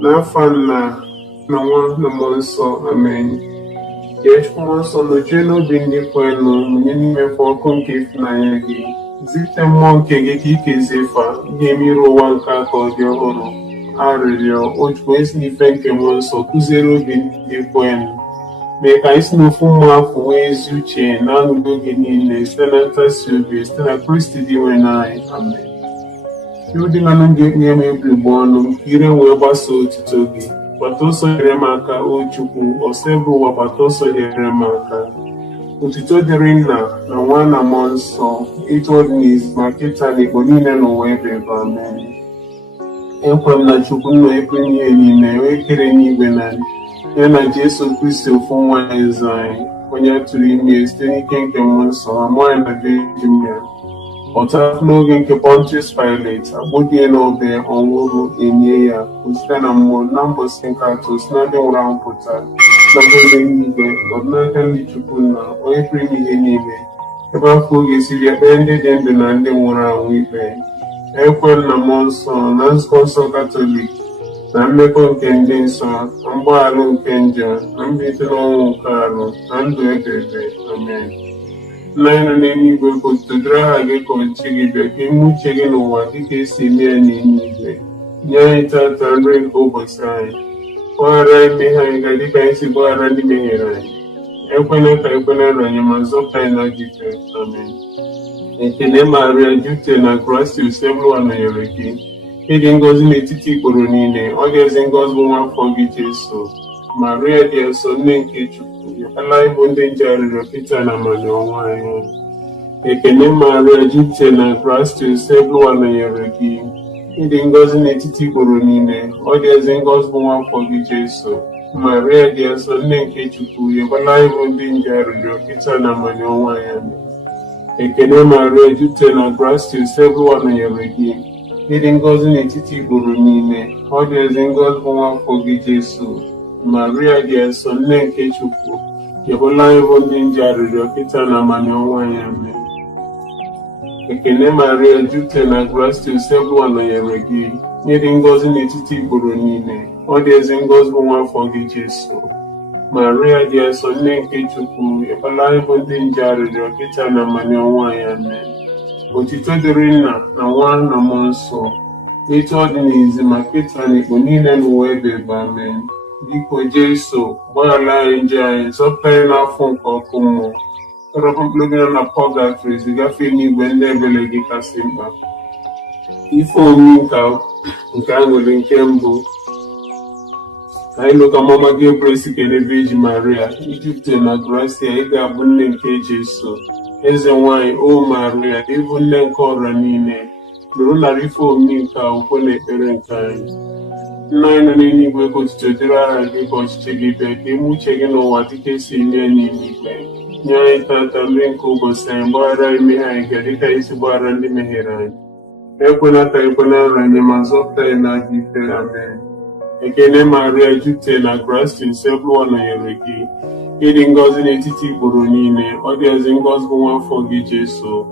n'afọ nna na nwa na mmụọ nsọ. Amen. Ka Chukwu mmụọ nsọ nọchie n'obi ndị kwenụ, mụnye n'imekwa ọkụ nke ịfụnanya gị. Zite mmụọ nke gị ka ikezie fa ga-emere ụwa nke aka ọ dị ọhụrụ. Arịrịọ o Chukwu esi n'ife nke mmụọ nsọ kụziere obi ndị kwenụ, mee ka anyị si n'ofu mmụọ afọ nwee ezi uche na anụgo oge niile site na ntasi obi site na Kristi dị nwe n'anyị. Amen. Ụdị na nụ ga-ekpe m ebugbo ọnụ ka ire wee gbasoo otuto gị. Gbata ọsọ nyere m aka, o Chukwu, ọsọ ebe ụwa gbata ọsọ nyere m aka. Otuto dịrị Nna na Nwa na Mmụọ Nsọ, etu ọ dị n'izu ma kịta na Igbo niile n'ụwa ebe ebe. Amen. Ekwe m na Chukwu nna ebe ihe niile, onye kere n'igwe na ya na Jesu Kristi ofu nwa ya eze anyị, onye a tụrụ ime site n'ike nke Mmụọ Nsọ, amụọ ya na Virgin ya. Ọta n'oge nke Pontius Pilate, agbụdie n'obe, ọnwụrụ enye ya, osite na mmụọ na mbọsị nke atọ si na ndị nwụrụ anwụ pụta, na ebe n'igwe, nọdụ n'aka ndị Chukwu nna, onye pụrụ ime ihe niile, ebe afọ oge siri ekpere ndị dị ndụ na ndị nwụrụ anwụ ikpe. Ekwe m na Mmụọ Nsọ na nzukọ nsọ Katọlik na mmekọ nke ndị nsọ na mgbaghara nke njọ na mbilite n'ọnwụ nke arụ na ndụ ebighị ebi. Amen. Nna anyị nọ n'eluigwe, ka otuto dịrị aha gị, ka ọchịchị gị bịa, ka ime uche gị n'ụwa dịka esi eme ya n'eluigwe. Nye anyị tata nri nke ụbọchị anyị. Gbaghara anyị mmehie anyị ga dịka anyị si gbaghara ndị mehiere anyị. Ekwela ka ekwela anyị, ma zọpụta anyị na njike. Amen. Ekele Maria, jupụtara na gracia, Sebuwa nọnyere gị. Ịdị ngọzi n'etiti ikporo niile, ọ ga-ezi ngọzi bụ nwa afọ gị Jesu. Maria dị nsọ, nne nke Chukwu, ala ịbụ ndị nje arịrịọ kịta na amani ọnwa anyị. Ekele Maria, jupụtara na gracia, Sebuwa nọnyere gị. Ịdị ngọzi n'etiti ikporo niile, ọ ga-ezi ngọzi bụ nwa afọ gị Jesu. Maria dị nsọ, nne nke Chukwu, ala ịbụ ndị nje arịrịọ kịta na amani ọnwa anyị. Ekele Maria, jupụtara na gracia, Sebuwa nọnyere gị. Ịdị ngọzi n'etiti ikporo niile, ọ ga-ezi ngọzi bụ nwa afọ gị Jesu. Maria dị nsọ, nne nke Chukwu, yọbụla anyị bụ ndị nje arịrịọ kịta na amani ọnwa anyị. Amen. Ekele Maria, jupụtara na gracia, Sebuwa nọnyere gị. Ịdị ngọzi n'etiti ikporo niile, ọ ga-ezi ngọzi bụ nwa afọ gị Jesu. Maria dị nsọ, nne nke Chukwu, yọbụla anyị bụ ndị nje arịrịọ kịta na amani ọnwa anyị. Amen. Otuto dịrị Nna na Nwa na Mmụọ Nsọ, etu ọ dị n'izu ma kịta na Igbo niile n'ụwa ebe ebe. Amen. Biko Jesu, gbaghara anyị njọ anyị, zọpụta anyị n'afọ nke ọkụ mmụọ, tọrọpụ mkpụrụ gị nọ na pọgatrị, zigafee n'igwe ndị ebele gị kasị mkpa. Ife omimi nke aṅụrị nke mbụ. Anyị lụka mama Gabriel si kele Virgin Maria, ijupụta na gracia, ị ga-abụ nne nke Jesu. Eze nwanyị, o Maria, ịbụ nne nke ọrịa niile, nụrụ narị ife omimi nke akwụkwọ na ekpere nke anyị. Nna anyị nọ n'eluigwe, ka otuto dịrị aha gị, ka ọchịchị gị bịa, ka ime uche gị n'ụwa dịka esi eme ya n'eluigwe. Nye anyị tata nri nke ụbọchị anyị, gbaghara anyị mmehie anyị ga dịka anyị si gbaghara ndị mehiere anyị. Ekwela ka ekwela anyị, ma zọpụta anyị n'aka ife. Amen. Ekele Maria, jupụtara na gracia, Sebuwa nọnyere gị. Ịdị ngọzi n'etiti ikporo niile, ọ ga-ezi ngọzi bụ nwa afọ gị Jesu.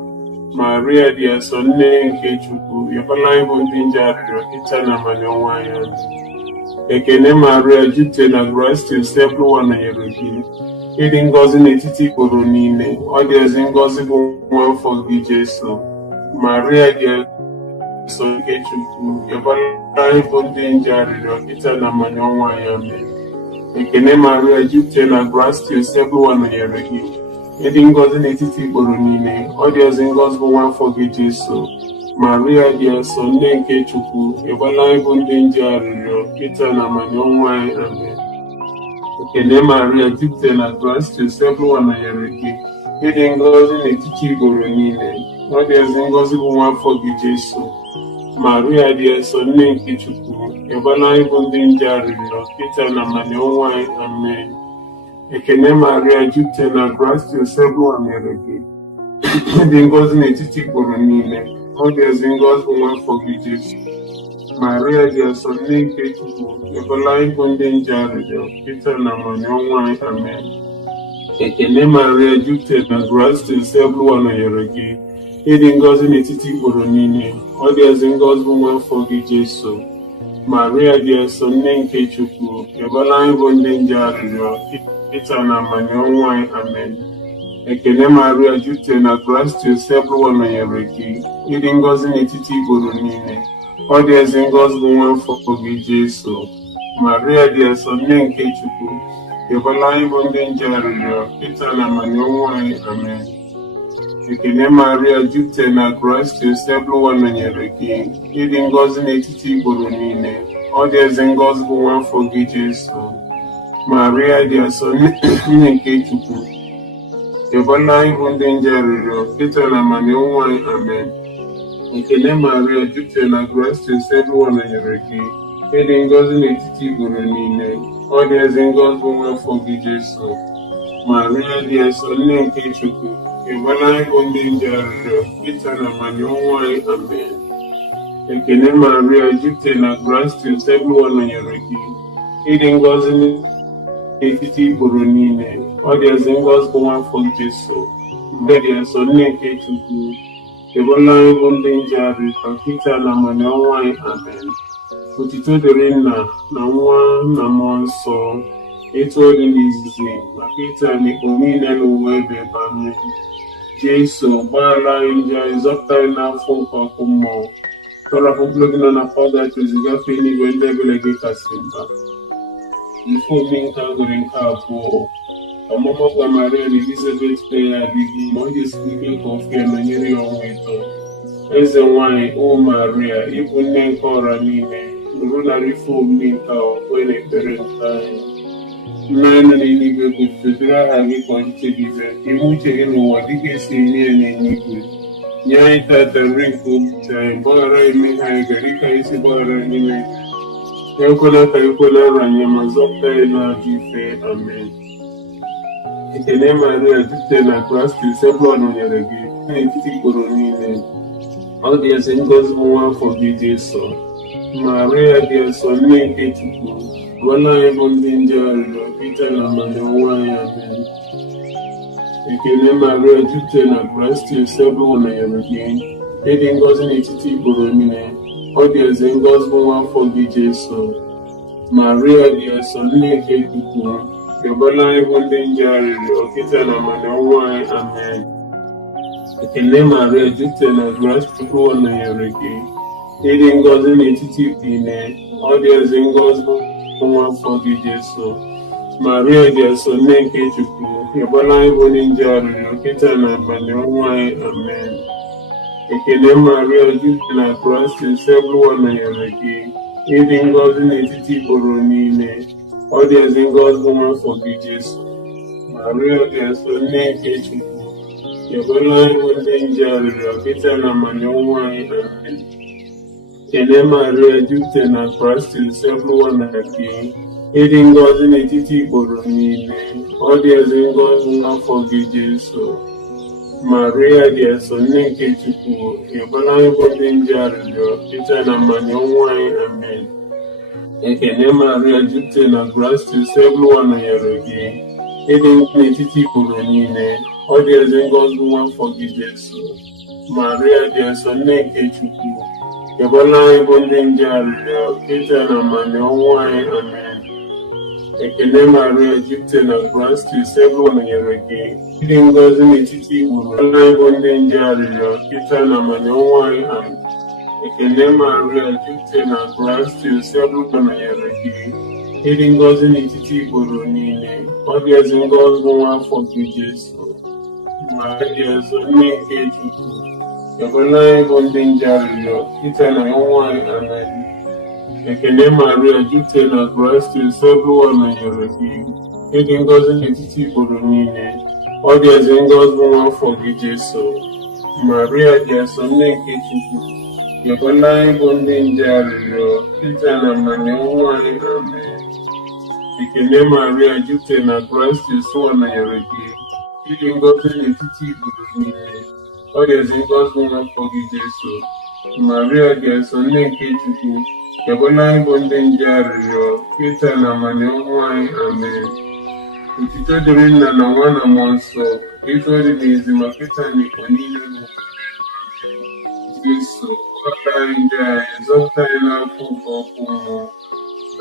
Maria dị nsọ, nne nke Chukwu, yọbụla anyị bụ ndị nje arịrịọ kịta na amani ọnwa anyị. Ekele Maria, jupụtara na gracia, Sebuwa nọnyere gị. Ịdị ngọzi n'etiti ikporo niile, ọ ga-ezi ngọzi bụ nwa afọ gị Jesu. Maria dị nsọ nke Chukwu, yọbụla anyị bụ ndị nje arịrịọ kịta na amani ọnwa anyị. Amen. Ekele Maria, jupụtara na gracia, Sebuwa nọnyere gị. Ịdị ngọzi n'etiti ikporo niile, ọ ga-ezi ngọzi bụ nwa afọ gị Jesu. Maria dị nsọ, nne nke Chukwu, yọbụla anyị bụ ndị nje arịrịọ kịta na amani ọnwa anyị. Amen. Ekele Maria, jupụtara na gracia, Sebuwa nọnyere gị. Ịdị ngọzi n'etiti ikporo niile, ọ ga-ezi ngọzi bụ nwa afọ gị Jesu. Maria dị nsọ, nne nke Chukwu, yọbụla anyị bụ ndị nje arịrịọ kịta na amani ọnwa anyị. Amen. Ekele Maria, jupụtara na gracia, Sebuwa nọnyere gị. Ịdị ngọzi n'etiti ikporo niile, ọ ga-ezi ngọzi bụ nwa afọ gị Jesu. Maria dị nsọ, nne nke Chukwu, yọbụla anyị bụ ndị nje arịrịọ kịta na amani ọnwa anyị. Amen. Ekele Maria, jupụtara na gracia, Sebuwa nọnyere gị. Ịdị ngọzi n'etiti ikporo niile, ọ ga-ezi ngọzi bụ nwa afọ gị Jesu. Maria dị nsọ nne nke Chukwu, rịọbara anyị bụ ndị nje arịrịọ ịta na amanye ọnwụ anyị. Amen. Ekele Maria, jupụtara na grace, Joseph nọnyere gị, ịdị ngọzi n'etiti igboro niile, ọ dị ezi ngọzi bụ nwa afọ gị Jesu. Maria dị nsọ nne nke Chukwu, rịọbara anyị bụ ndị nje arịrịọ ịta na amanye ọnwụ anyị. Amen. Ekele Maria, jupụtara na grace, Joseph nọnyere gị, ịdị ngọzi n'etiti igboro niile, ọ dị ezi ngọzi bụ nwa afọ gị Jesu. Maria dị nsọ nne nke Chukwu, rịọbara anyị bụ ndị nje arịrịọ ịta na amanye ọnwụ anyị. Amen. Ekele Maria, jupụtara na grace, Joseph nọnyere gị, ịdị ngọzi n'etiti igboro niile, ọ dị ezi ngọzi bụ nwa afọ gị Jesu. Maria dị nsọ nne nke Chukwu, rịọbara anyị bụ ndị nje arịrịọ ịta na amanye ọnwụ anyị. Amen. Ekele Maria, jupụtara na grace, Joseph nọnyere gị, ịdị ngọzi n'etiti igboro niile, ọ dị ezi ngọzi bụ nwa afọ Jesu. Maria dị nsọ nne nke Chukwu, rịọbara anyị bụ ndị nje arịrịọ ịta na amanye ọnwụ anyị. Amen. Otuto dịrị Nna na Nwa na Mmụọ Nsọ, etu ọ dị n'izizi maka ịta n'ikpo niile n'ụwa ebe ebe. Amen. Jesu, gbaghara anyị njọ anyị, zọpụta anyị n'afọ nke ọkụ mmụọ, tọrapụ mkpụrụ gị nọ na pọgatọzi gafee n'igwe ndị ebere gị kasị mba. Ifo omi nke agụrụ nke abụọ, ọmụmụ gwa Maria na Elizabeth kpee ya adịghị, ma ọ ga-esite ike ka ofe ya nọnyere ya ọnwa ịtọ. Eze nwanyị, o Maria, ịbụ nne nke ọra niile, nụrụ narị ifo omi nke ọkwe na ekpere nke anyị. Nna anyị nọ n'eluigwe, gosipụtara aha gị ka ọchịchị gị bịa, ka ime uche gị n'ụwa dịka esi eme ya n'eluigwe. Nye anyị tata nri nke ụbọchị anyị, gbaghara anyị mmehie anyị gara dịka anyị si gbaghara anyị mmehie. Ekwela ka ekwela nra anyị, ma zọpụta anyị n'ajọ ife. Amen. Ekele Maria, jupụtara na grace, Joseph nọnyere gị, n'etiti igboro niile, ọ dị ezi ngọzi bụ nwa afọ gị Jesu. Maria dị nsọ nne nke Chukwu, rịọbara anyị bụ ndị nje arịrịọ ịta na amanye ọnwụ anyị. Amen. Ekele Maria, jupụtara na grace, Joseph nọnyere gị, ịdị ngọzi n'etiti igboro niile, ọ dị ezi ngọzi bụ nwa afọ gị Jesu. Maria dị nsọ nne nke Chukwu, rịọbara anyị bụ ndị nje arịrịọ ịta na amanye ọnwụ anyị. Amen. Ekele Maria, jupụtara na grace, Chukwu nọnyere gị, ịdị ngọzi n'etiti igboro niile, ọ dị ezi ngọzi bụ nwa afọ gị Jesu. Maria dị nsọ nne nke Chukwu, rịọbara anyị bụ ndị nje arịrịọ ịta na amanye ọnwụ anyị. Amen. Ekele Maria, jupụtara na grace, Joseph nọnyere gị, ịdị ngọzi n'etiti igboro niile, ọ dị ezi ngọzi bụ nwa afọ gị Jesu. Maria dị nsọ nne nke Chukwu, rịọbara anyị bụ ndị nje arịrịọ ịta na amanye ọnwụ anyị. Amen. Ekele Maria, jupụtara na grace, Joseph nọnyere gị, ịdị ngọzi n'etiti igboro niile, ọ dị ezi ngọzi bụ nwa afọ gị Jesu. Maria dị nsọ nne nke Chukwu, rịọbara anyị bụ ndị nje arịrịọ ịta na amanye ọnwụ anyị. Amen. Ekele Maria, jupụtara na grace, Joseph nọnyere gị, ịdị ngọzi n'etiti igboro niile, ọ dị ezi ngọzi bụ nwa afọ gị Jesu. Maria dị nsọ nne nke Chukwu, rịọbara anyị bụ ndị nje arịrịọ ịta na amanye ọnwụ anyị. Amen. Ekele Maria, jupụtara na grace, Joseph nọnyere gị, ịdị ngọzi n'etiti igboro niile, anyị bụ ndị nje arịrịọ ịta na amanye ọnwụ anyị. Amen. Ekele Maria, jupụtara na grace, Joseph nọnyere gị, ịdị ngọzi n'etiti igboro niile, ọ dị ezi ngọzi bụ nwa afọ gị Jesu. Maria dị nsọ nne nke Chukwu, rịọbara anyị bụ ndị nje arịrịọ ịta na ọnwụ anyị. Amen. Ekele Maria, jupụtara na grace, Joseph nọnyere gị, ịdị ngọzi n'etiti igboro niile, ọ dị ezi ngọzi bụ nwa afọ gị Jesu. Maria dị nsọ nne nke Chukwu, rịọbara anyị bụ ndị nje arịrịọ ịta na amanye ọnwụ anyị. Amen. Ekele Maria, jupụtara na grace, Joseph nọnyere gị, ịdị ngọzi n'etiti igboro niile, ọ dị ezi ngọzi bụ nwa afọ gị Jesu. Maria dị nsọ nne nke Chukwu, rịọbara anyị bụ ndị nje arịrịọ ịta na amanye ọnwụ anyị. Amen. Otuto dịrị Nna na Nwa na Mmụọ Nsọ, etu ọ dị n'izizi maka ịta n'ikpo niile n'ụwa. Jesu. Ọgaranya zọpụta anyị n'afọ nke ọkụ mmụọ.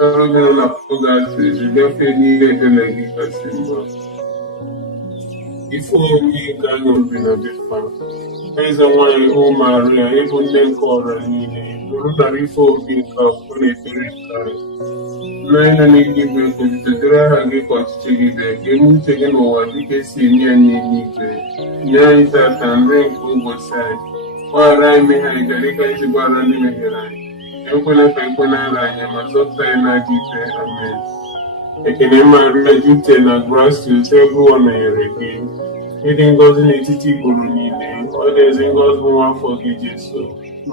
Ọrụ gị nọ na pọgasị gafee n'ihe edele gị kasị mma. Ife omume nke anyị obi na befa. Eze nwanyị hụ Maria, ịbụ nne nke ọra niile, nụrụ nara ife obi nke akwụkwọ na-ekpere nke anyị. Nna anyị nọ n'eluigwe, kpọlitere aha gị ka ọchịchị gị bịa, ka eme uche gị n'ụwa dịka esi eme ya n'eluigwe. Nye anyị tata nri nke ụbọchị anyị. Gbaghara anyị mmehie anyị dịka anyị si gbaghara ndị mehiere anyị. Ekwela ka ekwe n'ala anyị, ma zọpụta anyị n'ajọ ife. Amen. Ekele Maria, jupụta na gracia, Ebụwa nọnyere gị. Ịdị ngọzi n'etiti igboro niile, ọ dị ezi ngọzi bụ nwa afọ gị Jesu.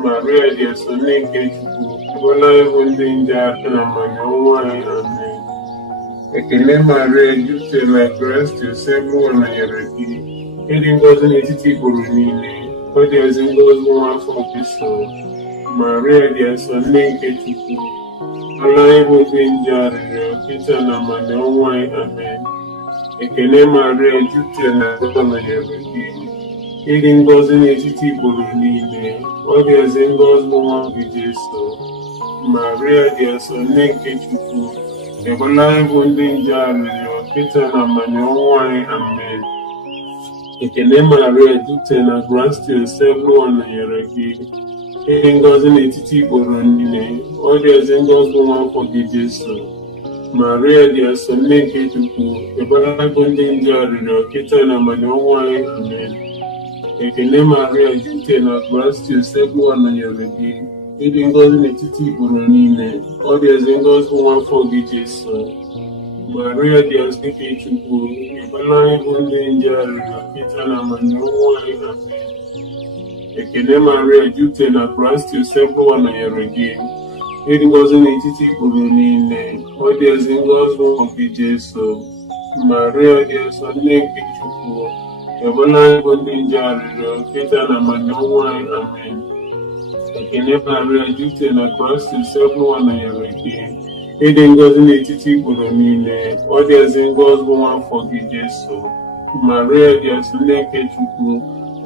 Maria dị nsọ, nne nke Chukwu, ịbụla ịbụ ndị nje aka na mmanya ọnwụ anyị. Amen. Ekele Maria, jupụta na gracia, Ebụwa nọnyere gị. Ịdị ngọzi n'etiti igboro niile, ọ dị ezi ngọzi bụ nwa afọ Jesu. Maria dị nsọ, nne nke Chukwu, ịbụla ịbụ ndị nje arịrịọ kịta na mmanya ọnwụ anyị. Amen. Ekele Maria, jupụta na ngọzi nọnyere gị. Ịdị ngọzi n'etiti igboro niile, ọ dị ezi ngọzi bụ nwa gị Jesu. Maria dị nsọ, nne nke Chukwu, ịbụla ịbụ ndị nje arịrịọ kịta na mmanya ọnwụ anyị. Amen. Ekele Maria, jupụta na gracia, Ebụwa nọnyere gị. Ịdị ngọzi n'etiti igboro niile, ọ dị ezi ngọzi bụ nwa afọ gị Jesu. Maria dị nsọ, nne nke Chukwu, ịbụla ịbụ ndị nje arịrịọ kịta na mmanya ọnwụ anyị. Amen. Ekele Maria, jupụta na gracia, Ebụwa nọnyere gị. Ịdị ngọzi n'etiti igboro niile, ọ dị ezi ngọzi bụ nwa afọ gị Jesu. Maria dị nsọ, nke Chukwu, ịbụla ịbụ ndị nje arịrịọ kịta na mmanya ọnwụ anyị. Amen. Ekele Maria, jupụta na gracia, Ebụwa nọnyere gị. Ịdị ngọzi n'etiti igboro niile, ọ dị ezi ngọzi bụ nwa gị Jesu. Maria dị nsọ, nne nke Chukwu, ịbụla ịbụ ndị nje arịrịọ kịta na mmanya ọnwụ anyị. Amen. Ekele Maria, jupụta na gracia, Ebụwa nọnyere gị. Ịdị ngọzi n'etiti igboro niile, ọ dị ezi ngọzi bụ nwa afọ gị Jesu. Maria dị nsọ, nne nke Chukwu,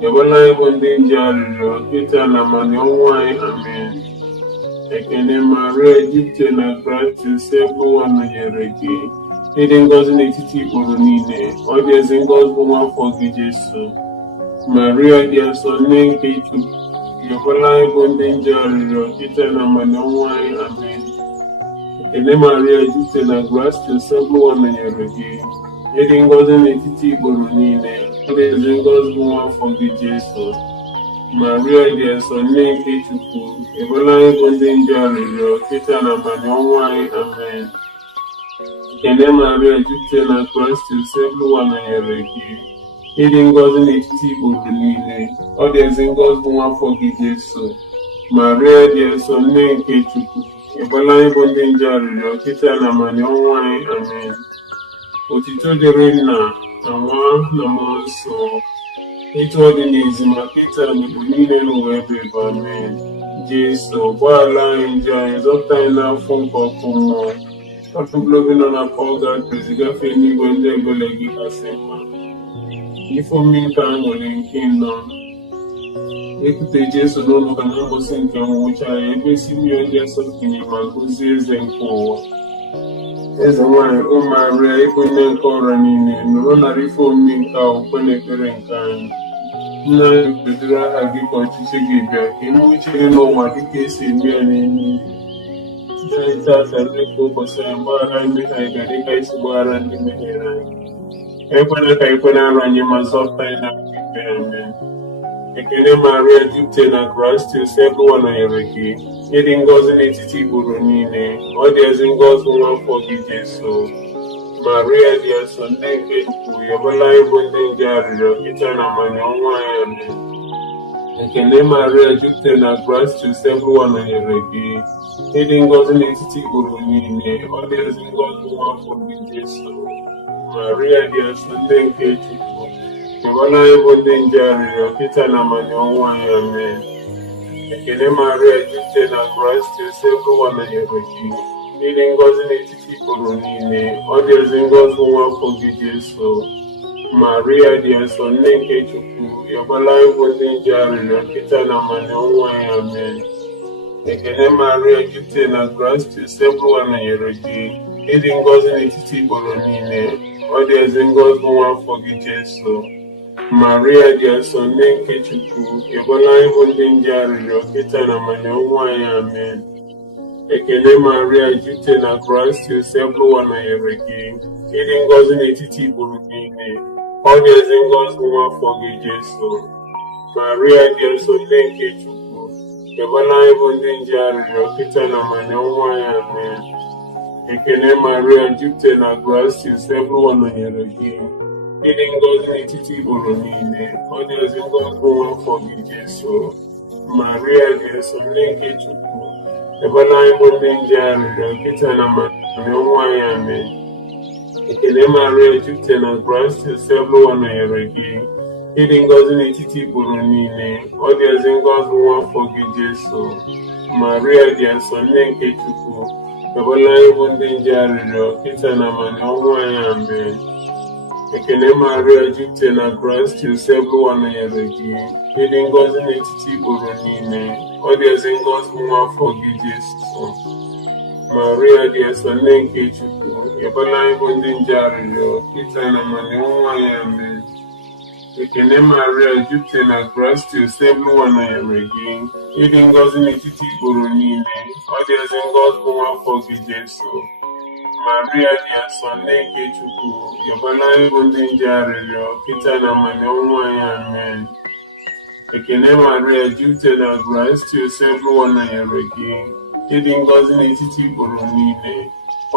ịbụla ịbụ ndị nje arịrịọ kịta na mmanya ọnwụ anyị. Amen. Ekele Maria, jupụta na gracia, Ebụwa nọnyere gị. Ịdị ngọzi n'etiti igboro niile, ọ dị ezi ngọzi bụ nwa afọ gị Jesu. Maria dị nsọ, nne nke Chukwu, ịbụla ịbụ ndị nje arịrịọ kịta na mmanya ọnwụ anyị. Amen. Ekele Maria, jupụta na gracia, Ebụwa nọnyere gị. Ịdị ngọzi n'etiti igboro niile, ọ dị ezi ngọzi bụ nwa afọ gị Jesu. Maria dị nsọ, nne nke Chukwu, ịbụla ịbụ ndị nje arịrịọ kịta na mmanya ọnwụ anyị. Amen. Ekele Maria, jupụta na gracia, Ebụwa nọnyere gị. Ịdị ngọzi n'etiti igboro niile, ọ dị ezi ngọzi bụ nwa afọ gị Jesu. Maria dị nsọ, nne nke Chukwu, ịbụla ịbụ ndị nje arịrịọ kịta na mmanya ọnwụ anyị. Amen. Otito dịrị Nna na Nwa na Mmụọ Nsọ, etu ọ dị n'ezi ma kịta na mgbe niile n'ụwa ebe ebe. Amen. Jesu, gbaghara anyị njọ anyị, zọpụta anyị n'afọ nke ọkụ mmụọ. Afọ ogologo nọ na pọgasị gafee n'igwe ndị ebele gị kasị mma. Ife omume nke anyị nwere nke nọ. Ekute Jesu n'ụlọ ka na mbọsị nke nwụcha ya, ebe isi mmiri ndị nsọ tinye ma gọzie eze nke ụwa. Eze nwanyị hụ Maria, ịbụ nne nke ọra niile, nụrụ nara ife omume nke akwụkwọ na ekpere nke anyị. Nna anyị, kpedoro aha gị ka ọchịchị gị bịa, ka eme uche gị n'ụwa dịka esi eme ya n'eluigwe. Nye anyị tata nri nke ụbọchị anyị, gbaghara anyị mmehie anyị dịka anyị si gbaghara ndị mehiere anyị. Ekwela ka ekwe na-arụ anyị, ma zọpụta anyị n'aka ikpe. Amen. Ekele Maria, jupụta na gracia, Ebụwa nọnyere gị. Ịdị ngọzi n'etiti igboro niile, ọ dị ezi ngọzi nwa afọ gị Jesu. Maria dị nsọ, nne nke Chukwu, ịbụla ịbụ ndị nje arịrịọ kịta na mmanya ọnwụ anyị. Amen. Ekele Maria, jupụta na gracia, Ebụwa nọnyere gị. Ịdị ngọzi n'etiti igboro niile, ọ dị ezi ngọzi nwa afọ gị Jesu. Maria dị nsọ, nne nke Chukwu, ịbụla ịbụ ndị nje arịrịọ kịta na mmanya ọnwụ anyị. Amen. Ekele Maria, jupụta na gracia, Ebụwa nọnyere gị. Ịdị ngọzi n'etiti igboro niile, ọ dị ezi ngọzi nwa afọ gị Jesu. Maria dị nsọ, nne nke Chukwu, ịbụla ịbụ ndị nje arịrịọ kịta na mmanya ọnwụ anyị. Amen. Ekele Maria, jupụtara na grace, Sebuwa nọnyere gị, ịdị ngọzi n'etiti igboro niile, ọ dị ezi ngọzi nwa afọ gị Jesu. Maria dị asọ nne nke Chukwu, ịbụla anyị bụ ndị nje arịrịọ kịta na amanye ọnwụ anyị, amen. Ekele Maria, jupụtara na grace, Sebuwa nọnyere gị, ịdị ngọzi n'etiti igboro niile, ọ dị ezi ngọzi nwa afọ gị Jesu. Maria dị asọ nne nke Chukwu, ịbụla anyị bụ ndị nje arịrịọ kịta na amanye ọnwụ anyị, amen. Ekele Maria, jupụtara na grace, Sebuwa nọnyere gị, ịdị ngọzi n'etiti igboro niile, ọ dị ezi ngọzi nwa afọ gị Jesu. Maria dị asọ nne nke Chukwu, ịbụla anyị bụ ndị nje arịrịọ kịta na amanye ọnwụ anyị, amen. Ekele Maria, jupụtara na grace, Sebuwa nọnyere gị, ịdị ngọzi n'etiti igboro niile, ọ dị ezi ngọzi nwa afọ gị Jesu. Maria dị asọ nne nke Chukwu, ịbụla anyị bụ ndị nje arịrịọ kịta na amanye ọnwụ anyị, amen. Ekele Maria, jupụtara na grace, Sebuwa nọnyere gị, ịdị ngọzi n'etiti igboro niile, ọ dị ezi ngọzi nwa afọ gị Jesu. Maria dị asọ nne nke Chukwu, ịbụla anyị bụ ndị nje arịrịọ kịta na amanye ọnwụ anyị, amen. Ekele Maria, jupụtara na grace, Sebuwa nọnyere gị, ịdị ngọzi n'etiti igboro niile, ọ dị ezi ngọzi nwa afọ gị Jesu. Maria dị asọ nne nke Chukwu, ịbụla anyị bụ ndị nje arịrịọ kịta na amanye ọnwụ anyị, amen. Ekele Maria, jupụtara na grace, Sebuwa nọnyere gị, ịdị ngọzi n'etiti igboro niile,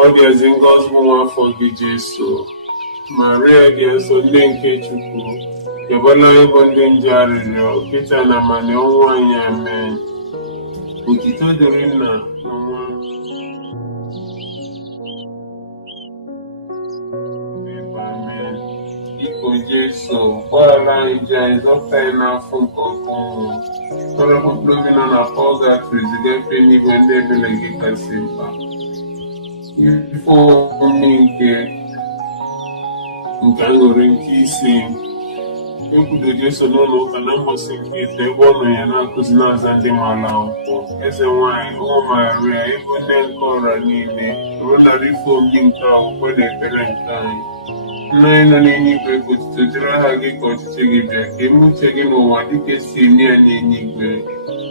ọ dị ezi ngọzi nwa afọ gị Jesu. Maria dị asọ nne nke Chukwu, ịbụla anyị bụ ndị nje arịrịọ kịta na amanye ọnwụ anyị, amen. Otuto dịrị Nna na Nwa amen. Biko Jesu, gbaghara anyị njọ anyị, zọpụta anyị n'afọ nke ọkụ mmụọ, tọrọpụ mkpụrụ obi nọ na pọlgatri, ziga efe n'igwe ndị ebere gị kasị mkpa. Ife omume nke aṅụrị nke isi, ekwudo Jesu n'ụlọ ụka na mgbasa nke ite, ebe ọ nọ ya na-akụzi na-aza ndị maala akwụkwọ. Eze nwanyị ụmụ Maria, ego ndị nke ọra niile, rụdara ife omume nke akwụkwọ na ekpere nke anyị. Nna anyị nọ n'eluigwe, ka otuto dịrị aha gị, ka ọchịchị gị bịa, ka eme uche gị n'ụwa dịka esi eme ya n'eluigwe.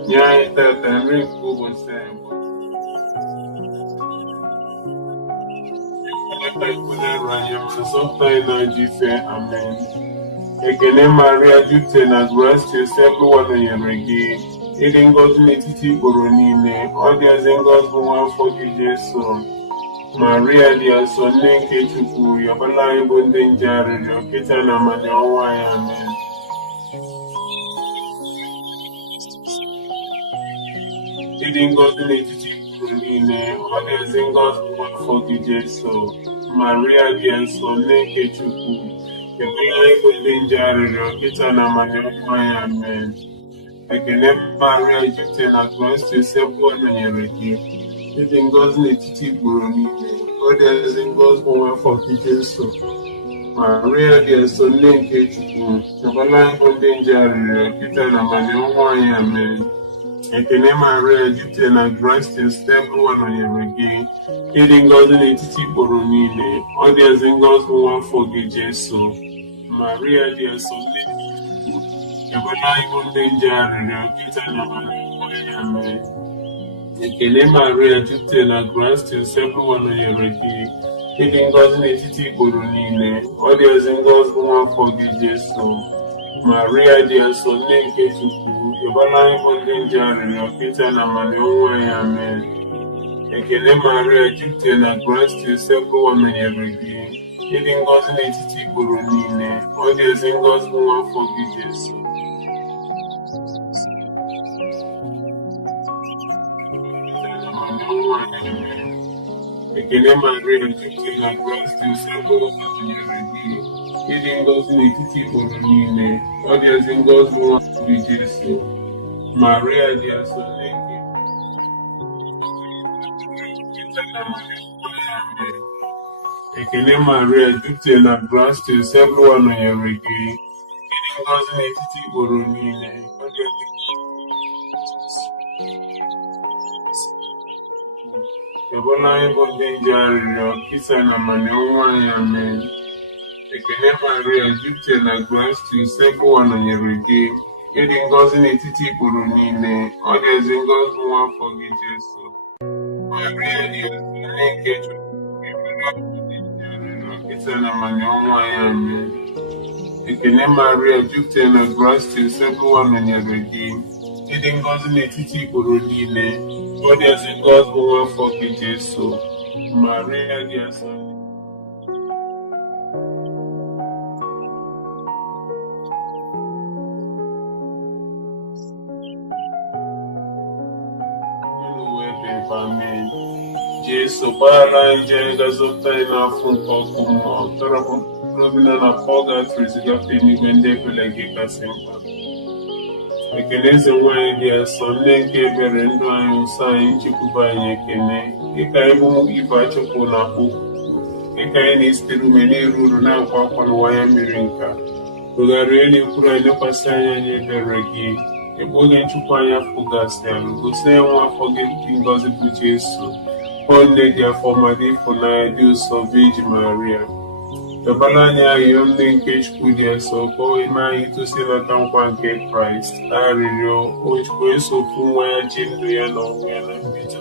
Nye anyị tata nri nke ụbọchị anyị, ikwenyere anyị ma zọpụta anyị na ajọ ife, amen. Ekele Maria, jupụtara na grace, Sebuwa nọnyere gị, ịdị ngọzi n'etiti igboro niile, ọ dị ezi ngọzi nwa afọ gị Jesu. Maria dị asọ nne nke Chukwu, ịbụla anyị bụ ndị nje arịrịọ kịta na amanye ọnwụ anyị, amen. Ịdị ngọzi n'etiti igboro niile, ọ dị ezi ngọzi nwa afọ gị Jesu. Maria dị asọ nne nke Chukwu, ịbụla anyị bụ ndị nje arịrịọ kịta na amanye ọnwụ anyị, amen. Ekele Maria, jupụtara na grace, Sebuwa nọnyere gị, ịdị ngọzi n'etiti igboro niile, ọ dị ezi ngọzi nwa afọ gị Jesu. Maria dị asọ nne nke Chukwu, ịbụla anyị bụ ndị nje arịrịọ kịta na amanye ọnwụ anyị, amen. Ekele Maria, jupụtara na grace, Sebuwa nọnyere gị, ịdị ngọzi n'etiti igboro niile, ọ dị ezi ngọzi nwa afọ gị Jesu. Maria dị asọ nne nke Chukwu, ịbụla anyị bụ ndị nje arịrịọ kịta na amanye ọnwụ anyị, amen. Ekele Maria, jupụtara na grace, Sebuwa nọnyere gị, ịdị ngọzi n'etiti igboro niile, ọ dị ezi ngọzi nwa afọ gị Jesu. Maria dị asọ nne nke Chukwu, ịbụla anyị bụ ndị nje arịrịọ kịta na amanye ọnwụ anyị, amen. Ekele Maria, jupụtara na grace, Sebuwa nọnyere gị, ịdị ngọzi n'etiti igboro niile, ọ dị ezi ngọzi nwa afọ gị Jesu. Ekele Maria, jupụtara na grace, Sebuwa nọnyere gị, ịdị ngọzi n'etiti igboro niile, ọ dị ezi ngọzi nwa afọ gị Jesu. Maria dị asọ nne nke Ekele Maria, jupụtara na grace, Sebuwa nọnyere gị, ịdị ngọzi n'etiti igboro niile, ọ dị ezi Ebola anyị bụ ndị nje arịrịọ, kisa na amani ọnwa anyị, amen. Ekene Maria, jupụtara na grace, usekụwa nọnyere gị, ịdị ngọzi n'etiti ikpuru niile, ọ dị ezi ngọzi nwa afọ gị Jesu. Maria dị ozi onye nke Chukwu, kisa na amani ọnwa anyị, amen. Ekene Maria, jupụtara na grace, usekụwa nọnyere gị, ịdị ngọzi n'etiti ikpuru niile, ọ dị ezi ngọzi nwa afọ gị Jesu. Maria dị asọ amen. Jesu gbaghara anyị njehie, gazọpụta anyị n'afọ nke ọkụ mmụọ, tọrọpụ mkpụrụ obi na pọgatrị zigafe n'igwe ndị ekpere gị kasị mkpa. Ekene eze nwanyị dị asọ, nne nke ebere, ndụ anyị, nsọ anyị, nchekwube anyị, ekene dịka anyị bụ ibe achụpụ na akpụkpụ, dịka anyị na-esitere ume na-eru uru na-akwa akwa n'ụwa ya mmiri nka, rụgharịa n'ekwuru anyị, lekwasị anya anyị ebere gị, ebe oge nchụpụ anyị afọ gasị alụ, gosi ya nwa afọ gị dị ngọzi bụ Jesu, ọ nne dị afọ ma dị ịfụnanya dị ụsọ Virgin Maria. Dọbara anyị arịrịọ nne nke Chukwu dị asọ, kpọọ ime anyị tosi nata nkwa nke Kraịst. Arịrịọ o esokwu nwa ya ji ndụ ya na ọnwụ ya na mbido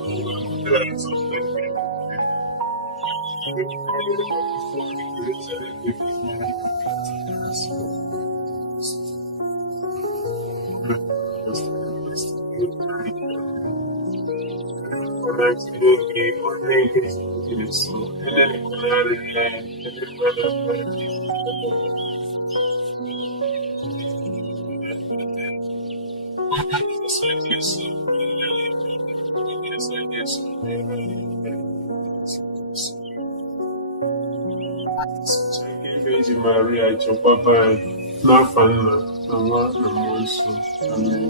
Virgin Maria, chekwaba anyị n'afa Nna na Nwa na Mmụọ Nsọ. Amen.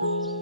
Thank you.